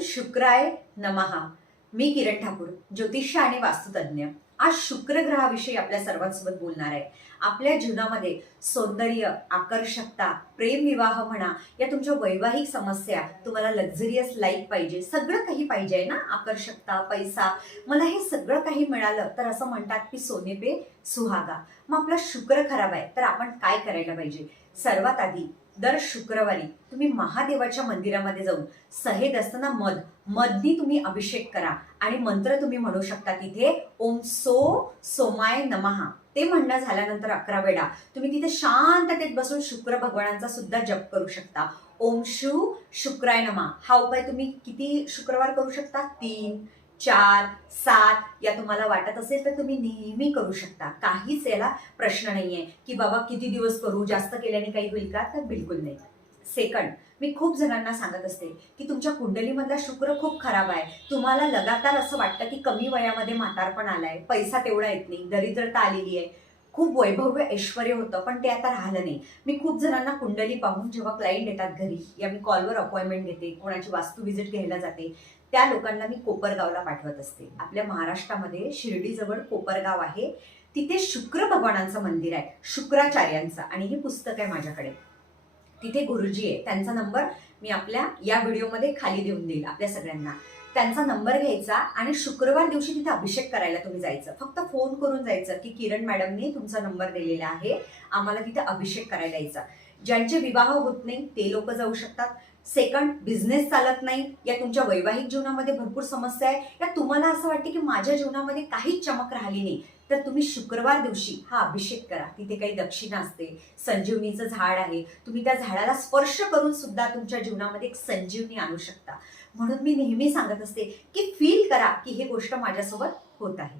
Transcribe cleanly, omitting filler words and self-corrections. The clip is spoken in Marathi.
शुक्राय नमः. मी किरण ठाकूर, ज्योतिष आणि वास्तुतज्ञ. आज शुक्र ग्रहाविषयी आपल्या सर्वांसोबत बोलणार आहे. आपल्या जीवनामध्ये सौंदर्य, आकर्षकता, प्रेम विवाह म्हणा या तुमच्या वैवाहिक समस्या, तुम्हाला लक्झरियस लाईफ पाहिजे, सगळं काही पाहिजे ना, आकर्षकता, पैसा, मला हे सगळं काही मिळालं तर असं म्हणतात की सोने पे सुहागा. मग आपला शुक्र खराब आहे तर आपण काय करायला पाहिजे? सर्वात आधी दर शुक्रवारी तुम्ही महादेवाच्या मंदिरामध्ये जाऊन सहेद असताना मधनी तुम्ही अभिषेक करा आणि मंत्र तुम्ही म्हणू शकता तिथे ओम सोमाय नमः. ते म्हणणं झाल्यानंतर 11 वेळा तुम्ही तिथे शांततेत बसून शुक्र भगवानांचा सुद्धा जप करू शकता. ओम शुक्राय नमः हा उपाय तुम्ही किती शुक्रवार करू शकता? 3, 4, 7 या तुम्हाला वाटत असेल तर तुम्ही नेहमी करू शकता. काहीच याला प्रश्न नाहीये की बाबा किती दिवस करू, जास्त केल्याने काही होईल का? तर बिलकुल नाही. सेकंड, मी खूप जणांना सांगत असते की तुमच्या कुंडलीमधला शुक्र खूप खराब आहे. तुम्हाला लगातार असं वाटतं की कमी वयामध्ये म्हातारपण आलाय, पैसा तेवढा येत नाही, दरिद्रता आलेली आहे, खूप वैभव्य ऐश्वर्य होतं पण ते आता राहिलं नाही. मी खूप जणांना कुंडली पाहून जेव्हा क्लायंट येतात घरी या मी कॉलवर अपॉइंटमेंट घेते, कोणाची वास्तू व्हिजिट घ्यायला जाते, त्या लोकांना मी कोपरगावला पाठवत असते. आपल्या महाराष्ट्रामध्ये शिर्डीजवळ कोपरगाव आहे, तिथे शुक्र भगवानांचं मंदिर आहे, शुक्राचार्यांचं, आणि हे पुस्तक आहे माझ्याकडे. तिथे गुरुजी आहे, त्यांचा नंबर मी आपल्या या व्हिडिओमध्ये खाली देऊन देईल आपल्या सगळ्यांना. त्यांचा नंबर घ्यायचा आणि शुक्रवार दिवशी तिथे अभिषेक करायला तुम्ही जायचं. फक्त फोन करून जायचं की किरण मॅडमनी तुमचा नंबर दिलेला आहे, आम्हाला तिथे अभिषेक करायला यायचा. ज्यांचे विवाह होत नाही ते लोक जाऊ शकतात. सेकंड, बिझनेस चालत नाही या तुमच्या वैवाहिक जीवनामध्ये भरपूर समस्या आहे, या तुम्हाला असं वाटते की माझ्या जीवनामध्ये काहीच चमक राहिली नाही, तर तुम्ही शुक्रवार दिवशी हा अभिषेक करा. तिथे काही दक्षिणा असते, संजीवनीचं झाड आहे, तुम्ही त्या झाडाला स्पर्श करून सुद्धा तुमच्या जीवनामध्ये एक संजीवनी आणू शकता. म्हणून मी नेहमी सांगत असते की फील करा की ही गोष्ट माझ्यासोबत होत आहे.